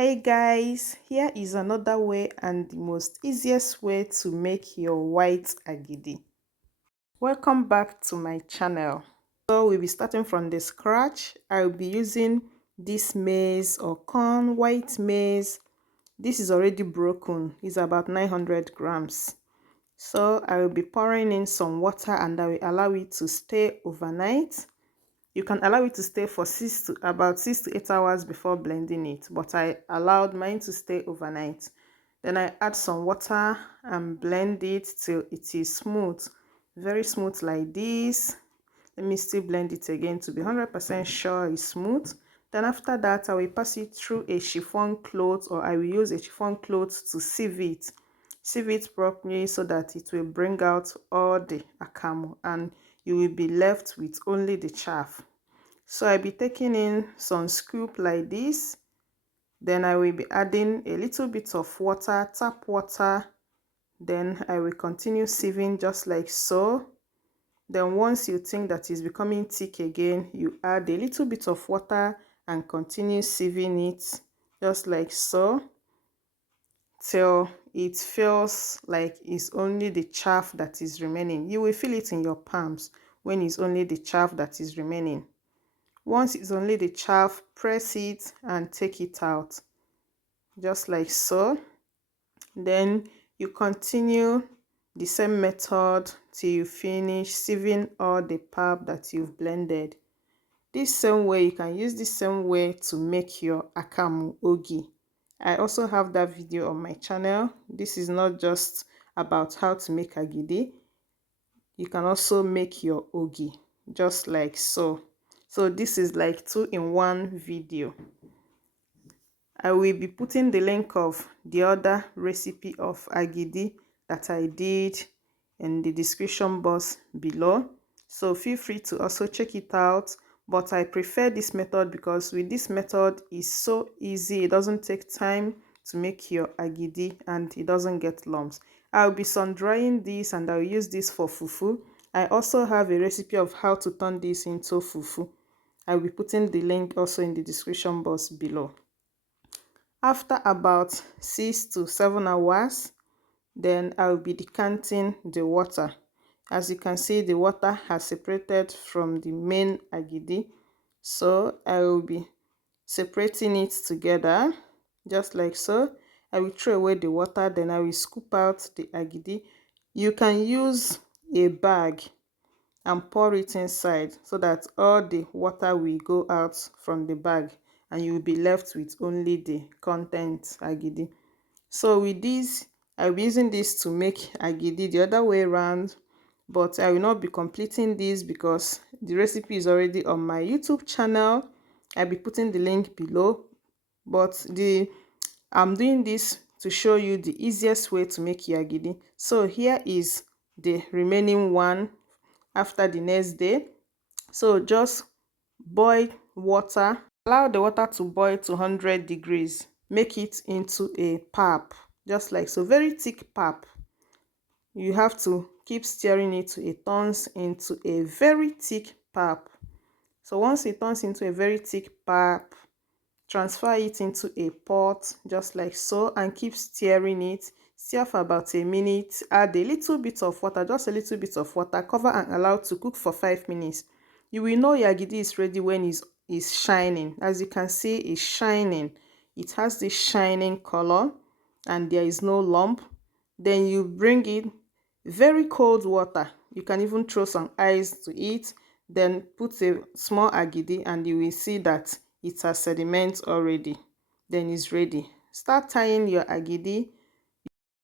Hey guys, here is another way and the most easiest way to make your white agidi. Welcome back to my channel. So we'll be starting from the scratch. I'll be using this maize or corn, white maize. This is already broken. It's about 900 grams. So I will be pouring in some water and I will allow it to stay overnight. You can allow it to stay for about 6 to 8 hours before blending it, but I allowed mine to stay overnight. Then I add some water and blend it till it is smooth, very smooth like this. Let me still blend it again to be 100% sure it's smooth. Then after that, I will pass it through a chiffon cloth, or I will use a chiffon cloth to sieve it properly so that it will bring out all the akamu and you will be left with only the chaff. So I'll be taking in some scoop like this. Then I will be adding a little bit of water, tap water. Then I will continue sieving just like so. Then once you think that it's becoming thick again, you add a little bit of water and continue sieving it just like so till it feels like it's only the chaff that is remaining. You will feel it in your palms when it's only the chaff that is remaining. Once it's only the chaff, press it and take it out just like so. Then you continue the same method till you finish sieving all the pulp that you've blended. This same way, you can use this same way to make your akamu ogi. I also have that video on my channel. This is not just about how to make agidi. You can also make your ogi just like so. So this is like 2-in-1 video. I will be putting the link of the other recipe of agidi that I did in the description box below. So feel free to also check it out. But I prefer this method because with this method it's so easy. It doesn't take time to make your agidi and it doesn't get lumps. I'll be sun drying this and I'll use this for fufu. I also have a recipe of how to turn this into fufu. I'll be putting the link also in the description box below. After about 6 to 7 hours, then I'll be decanting the water. As you can see, the water has separated from the main agidi. So I will be separating it together just like so. I will throw away the water, then I will scoop out the agidi. You can use a bag and pour it inside so that all the water will go out from the bag and you will be left with only the content agidi. So with this, I'll be using this to make agidi the other way around, but I will not be completing this because the recipe is already on my YouTube channel. I'll be putting the link below, but I'm doing this to show you the easiest way to make agidi. So here is the remaining one after the next day. So just boil water, allow the water to boil to 100 degrees, make it into a pap just like so, very thick pap. You have to keep stirring it till it turns into a very thick pap. So once it turns into a very thick pap, transfer it into a pot just like so and keep stirring it. Stir for about a minute, add a little bit of water, just a little bit of water, cover and allow to cook for 5 minutes. You will know your agidi is ready when it's shining. As you can see, it's shining. It has this shining color and there is no lump. Then you bring in very cold water. You can even throw some ice to it. Then put a small agidi and you will see that it has sediment already. Then it's ready. Start tying your agidi.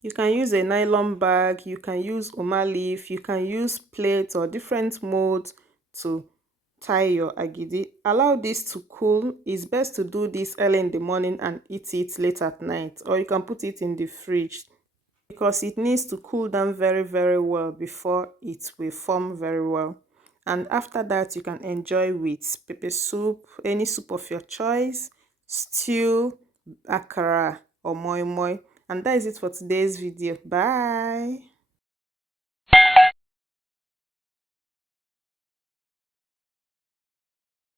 You can use a nylon bag, you can use oma leaf, you can use plates or different molds to tie your agidi. Allow this to cool. It's best to do this early in the morning and eat it late at night, or you can put it in the fridge because it needs to cool down very well before it will form very well. And after that, you can enjoy with pepper soup, any soup of your choice, stew, akara or moi moi. And that is it for today's video. Bye.